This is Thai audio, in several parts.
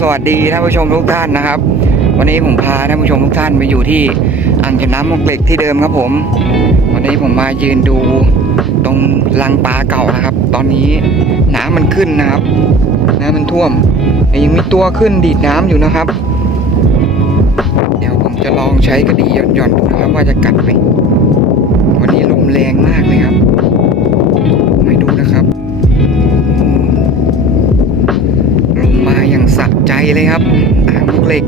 สวัสดีท่านผู้ชมทุกท่านนะครับ วันนี้ผมพาท่านผู้ชมทุกท่านมาอยู่ที่อ่างเก็บน้ำมกเหล็กที่เดิมครับผม วันนี้ผมมายืนดูตรงลังปลาเก่านะครับ ตอนนี้น้ำมันขึ้นนะครับน้ำมันท่วมยังมีตัวขึ้นดีดน้ำอยู่นะครับ เดี๋ยวผมจะลองใช้กระดีหย่อนๆดูนะครับว่าจะกัดไหมวันนี้ลมแรงมากเลยครับไม่ดูนะครับลมมาอย่างสะ ใจเลยครับอ่างลูกเหล็ก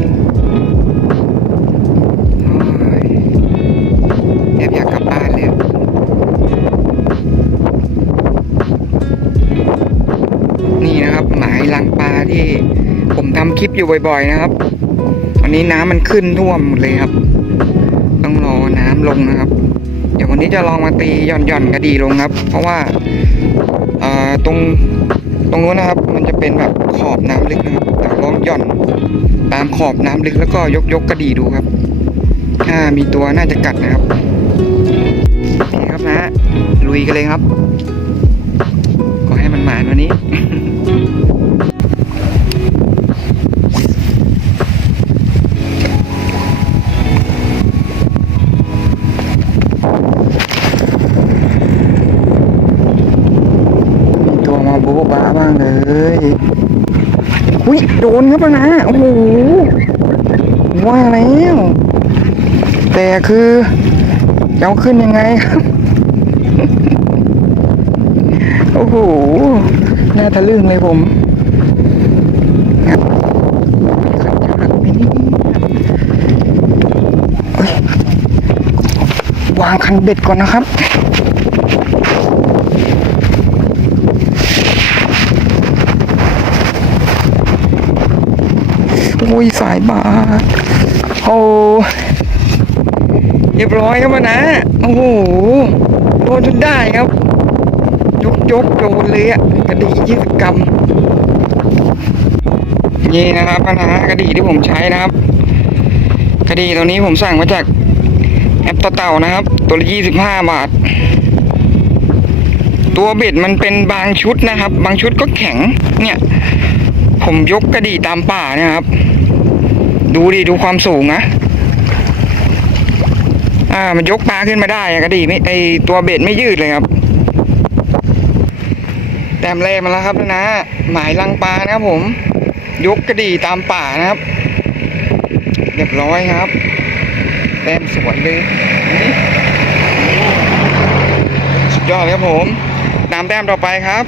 แอบอยากกลับบ้านเลยนี่นะครับหมายลังปลาที่ผมทำคลิปอยู่บ่อยๆนะครับวันนี้น้ำมันขึ้นท่วมหมดเลยครับ ต้องรอน้ำลงนะครับ เดี๋ยววันนี้จะลองมาตีหย่อนๆกระดีลงครับ เพราะว่าตรงตรงนู้นนะครับ มันจะเป็นแบบขอบน้ำลึกนะครับ ย่อนตามขอบน้ำลึกแล้วก็ยกยกกระดีดูครับ ถ้ามีตัวน่าจะกัดนะครับนี่ครับนะลุยกันเลยครับ นครับนะโอ้โหว่าแล้วแต่คือจะเอาขึ้นยังไงครับ โอ้โหน่าทะลึ่งเลยผมวางคันเบ็ดก่อนนะครับ อุ้ยสายบาดโอ้เรียบร้อยครับนะ โอ้โห โดนจนได้ครับ ยกยกโดนเลยอะกระดียี่สิบกรัมนี่นะครับปัญหากระดีที่ผมใช้นะครับ กระดีตัวนี้ผมสั่งมาจากแอปต่อเต่านะครับ ตัวละยี่สิบห้าบาท ตัวเบ็ดมันเป็นบางชุดนะครับ บางชุดก็แข็ง เนี่ย ผมยกกระดีตามป่าเนี่ยครับ ดูดิดูความสูงนะอ่ามันยกปลาขึ้นมาได้อะกระดีไม่ไอตัวเบ็ดไม่ยืดเลยครับ แต้มแรกมาแล้วครับนะ หมายลังปลานะครับผม ยกกระดีตามป่านะครับ เรียบร้อยครับ แต้มสวยเลยสุดยอดเลยครับผมตามแต้มต่อไปครับ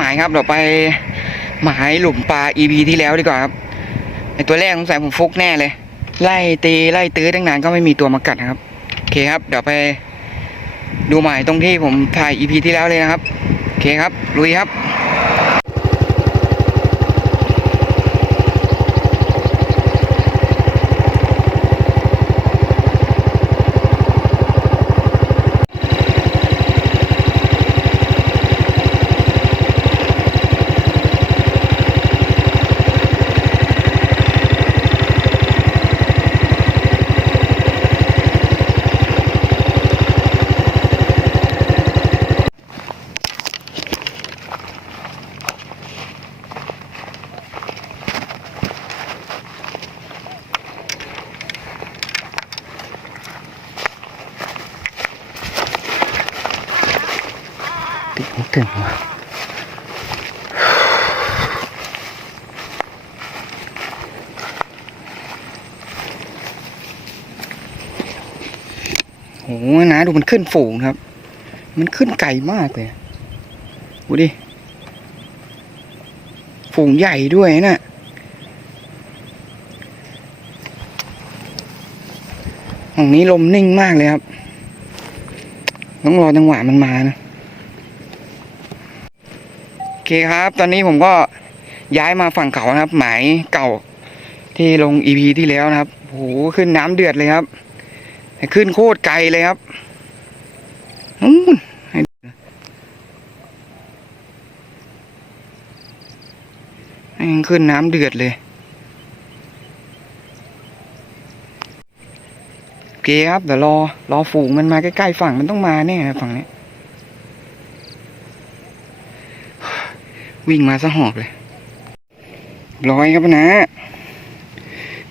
หมายครับเดี๋ยวไปหมายหลุมปลา EP ที่แล้วดีกว่าครับไอตัวแรกสงสัยผมฟุกแน่เลย ไล่ตีไล่ตื้อตั้งนานก็ไม่มีตัวมากัดนะครับโอเคครับ เดี๋ยวไปดูหมายตรงที่ผมถ่าย EP ที่แล้วเลยนะครับโอเคครับลุยครับ ถึงว่ะโหนะ ดูมันขึ้นฝูงครับ มันขึ้นไกลมากเลยดูดิ ฝูงใหญ่ด้วยนะ่ะฝั่งนี้ลมนิ่งมากเลยครับ ต้องรอจังหวะมันมานะ เคครับ ตอนนี้ผมก็ย้ายมาฝั่งเขานะครับ หมายเก่าที่ลงอีพีที่แล้วนะครับโหขึ้นน้ำเดือดเลยครับ ขึ้นโคตรไกลเลยครับนู่นให้ดูนะแม่งขึ้นน้ำเดือดเลยโอเคครับเดี๋ยวรอรอฝูงมันมาใกล้ๆฝั่งมันต้องมาแน่ฝั่งนี้ วิ่งมาซะหอบเลย ร้อยครับนะ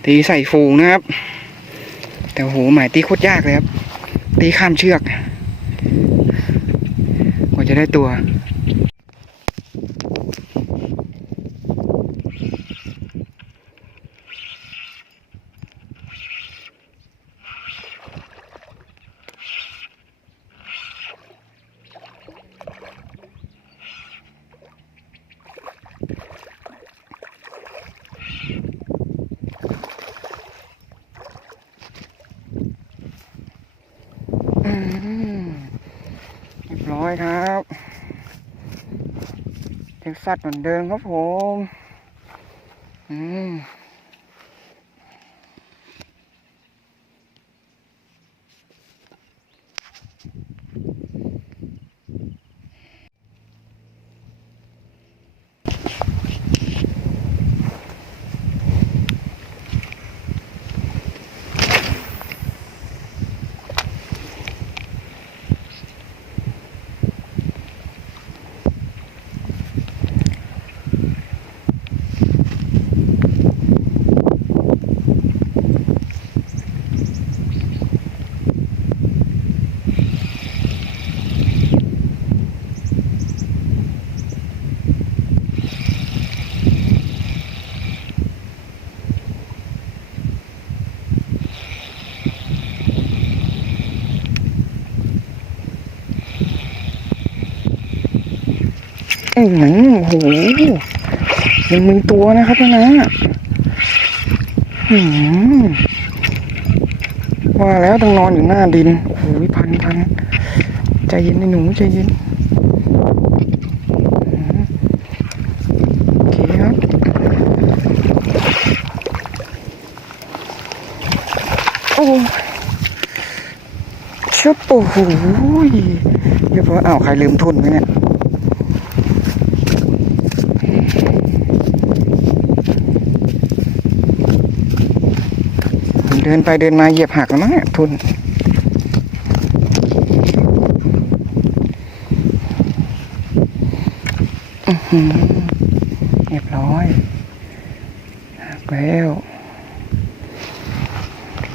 ตีใส่ฟูงนะครับ แต่โหหมายตีโคตรยากเลยครับ ตีข้ามเชือกกว่าจะได้ตัว อยครับเท็กซัสเหมือนเดิมครับผม อืม อือหือโอ้โหยังมีตัวนะครับนะอืมว่าแล้วต้องนอนอยู่หน้าดิน โอ้โหพันพันใจเย็นนะหนูใจเย็นโอเคครับ โอ้ชุบโอ้โหเรียบร้อยอ้าวใครลืมทุนไหมเนี่ย ดินไปเดินมาเหยียบหักแล้วมั้งทุน เรียบร้อยหักแล้ว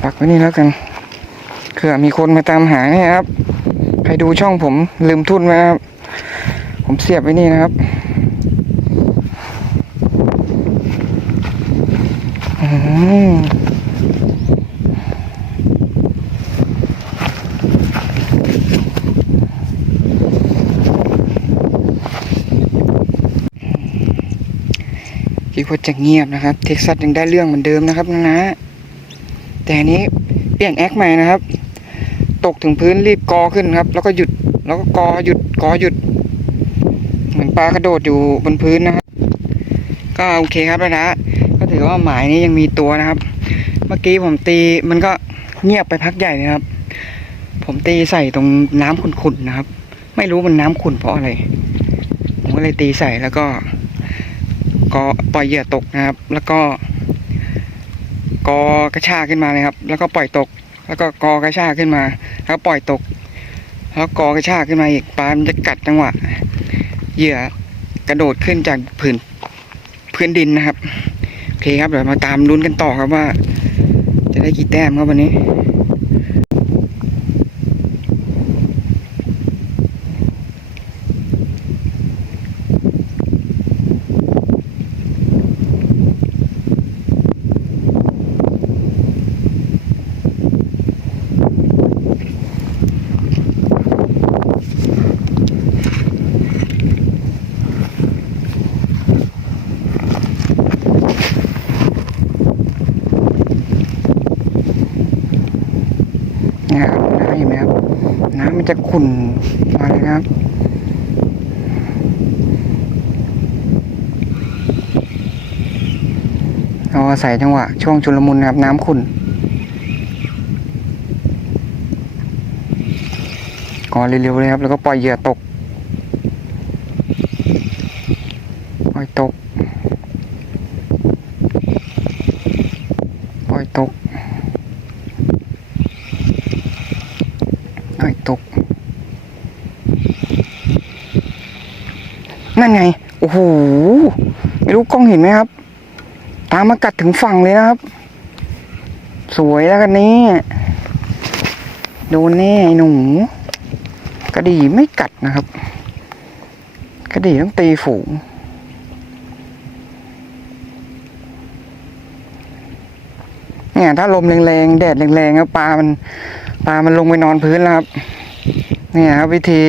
ปักไว้นี่แล้วกันเผื่อมีคนมาตามหาเนี่ยครับ ใครดูช่องผมลืมทุนไหมครับ ผมเสียบไว้นี่นะครับอืม คิดจะเงียบนะครับเท็กซัสยังได้เรื่องเหมือนเดิมนะครับนะนะแต่อันนี้เปลี่ยนแอคใหม่นะครับ ตกถึงพื้นรีบกอขึ้นครับ แล้วก็หยุดแล้วก็กอหยุดกอหยุด เหมือนปลากระโดดอยู่บนพื้นนะครับ ก็โอเคครับนะนะก็ถือว่าหมายนี้ยังมีตัวนะครับ เมื่อกี้ผมตีมันก็เงียบไปพักใหญ่เลยครับ ผมตีใส่ตรงน้ำขุ่นๆนะครับ ไม่รู้มันน้ำขุ่นเพราะอะไรผมก็เลยตีใส่แล้วก็ ก็ปล่อยเหยื่อตกนะครับ แล้วก็กอกระชากขึ้นมาเลยครับ แล้วก็ปล่อยตก แล้วก็กอกระชากขึ้นมา แล้วปล่อยตก แล้วกอกระชากขึ้นมาอีกปลามันจะกัดจังหวะเหยื่อกระโดดขึ้นจากพื้นพื้นดินนะครับโอเคครับเดี๋ยวมาตามลุ้นกันต่อครับว่า จะได้กี่แต้มครับวันนี้ นะครับน้ำเห็นไหมครับ น้ำมันจะขุ่นมาเลยนะครับ เราอาศัยจังหวะช่วงชุลมุนนะครับน้ำขุ่น ก่อนเร็วๆเลยครับ แล้วก็ปล่อยเหยื่อตก ปล่อยตก ปล่อยตกไอ้ตก นั่นไง โอ้โห ไม่รู้กล้องเห็นไหมครับ มมากัดถึงฝั่งเลยนะครับ สวยแล้วกันนี้โดนแน่หนู กระดีไม่กัดนะครับ กระดีต้องตีฝูงเนี่ยถ้าลมแรงๆแดดแรงๆครับปลามันปลามันลงไปนอนพื้นแล้วครับ เนี่ยครับวิธี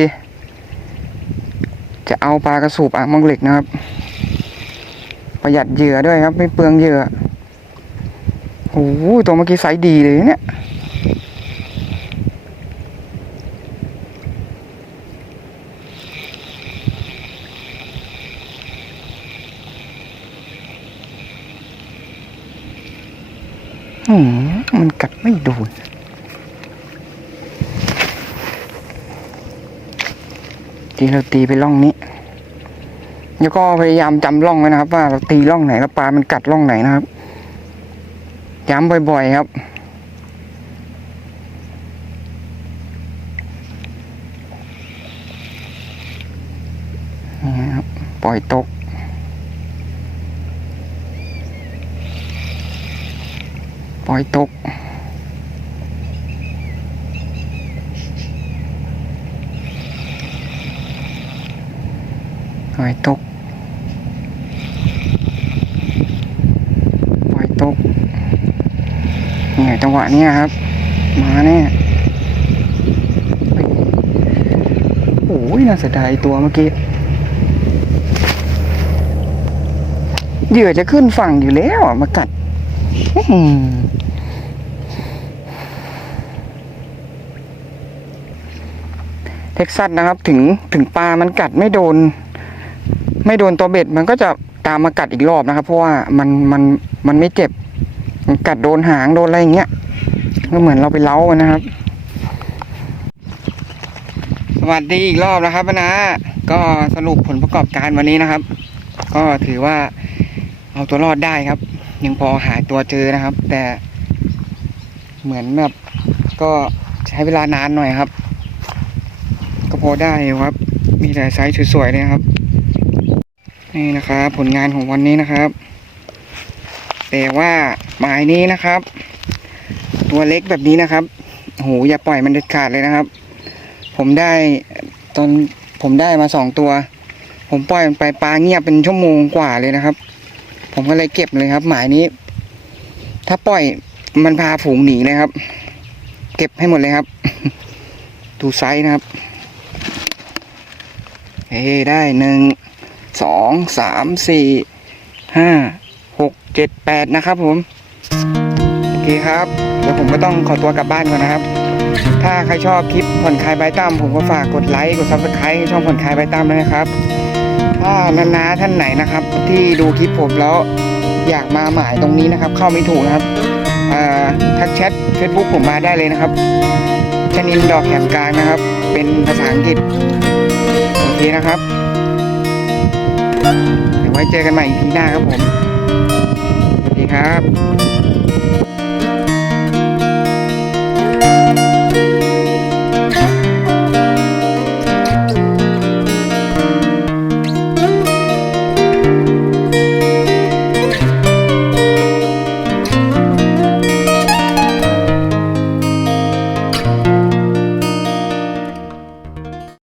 จะเอาปลากระสูบอ่างมังเหล็กนะครับ ประหยัดเหยื่อด้วยครับ ไม่เปลืองเหยื่อโอ้โหตัวเมื่อกี้ไซส์ดีเลยเนี่ยมันกัดไม่โดนทีเราตีไปร่องนี้ แล้วก็พยายามจำร่องไว้นะครับ ว่าเราตีร่องไหนแล้วปลามันกัดร่องไหนนะครับ ย้ำบ่อยๆครับนี่ครับ ปล่อยตกปล่อยตก ปล่อยตกปล่อยตกเนี่ยจังหวะนี้ครับ มาแน่โอ้ยน่าเสียดายตัวเมื่อกี้เหยื่อจะขึ้นฝั่งอยู่แล้วมากัดเท็กซัสนะครับ ถึงถึงปลามันกัดไม่โดน ไม่โดนตัวเบ็ดมันก็จะตามมากัดอีกรอบนะครับ เพราะว่ามันมันมันไม่เจ็บมันกัดโดนหางโดนอะไรอย่างเงี้ยก็เหมือนเราไปเล้ามันนะครับ สวัสดีอีกรอบนะครับนะก็สรุปผลประกอบการวันนี้นะครับ ก็ถือว่าเอาตัวรอดได้ครับ ยังพอหาตัวเจอนะครับ แต่เหมือนแบบก็ใช้เวลานานหน่อยครับ ก็พอได้ครับ มีแต่ไซส์สวยๆเลยครับ นี่นะครับ ผลงานของวันนี้นะครับ แต่ว่าหมายนี้นะครับ ตัวเล็กแบบนี้นะครับโอ้โหอย่าปล่อยมันเด็ดขาดเลยนะครับ ผมได้ตอนผมได้มาสองตัว ผมปล่อยมันไปปลาเงียบเป็นชั่วโมงกว่าเลยนะครับ ผมก็เลยเก็บเลยครับ หมายนี้ ถ้าปล่อยมันพาฝูงหนีเลยครับ เก็บให้หมดเลยครับ ดูไซส์นะครับเฮ้ได้หนึ่ง สองสามสี่ห้าหกเจ็ดแปดนะครับผมโอเคครับเดี๋ยวผมก็ต้องขอตัวกลับบ้านก่อนนะครับ ถ้าใครชอบคลิปผ่อนคลายใบตั้มผมก็ฝากกดไลค์กดซับสไครต์ช่องผ่อนคลายใบตั้มด้วยนะครับ ถ้านานาท่านไหนนะครับ ที่ดูคลิปผมแล้วอยากมาหมายตรงนี้นะครับ เข้าไม่ถูกนะครับทักแชทเฟซบุ๊กผมมาได้เลยนะครับชนินดอกแขมกลางนะครับ เป็นภาษาอังกฤษโอเคนะครับ เดี๋ยวไว้เจอกันใหม่อีพีหน้าครับผม สวัสดีครับ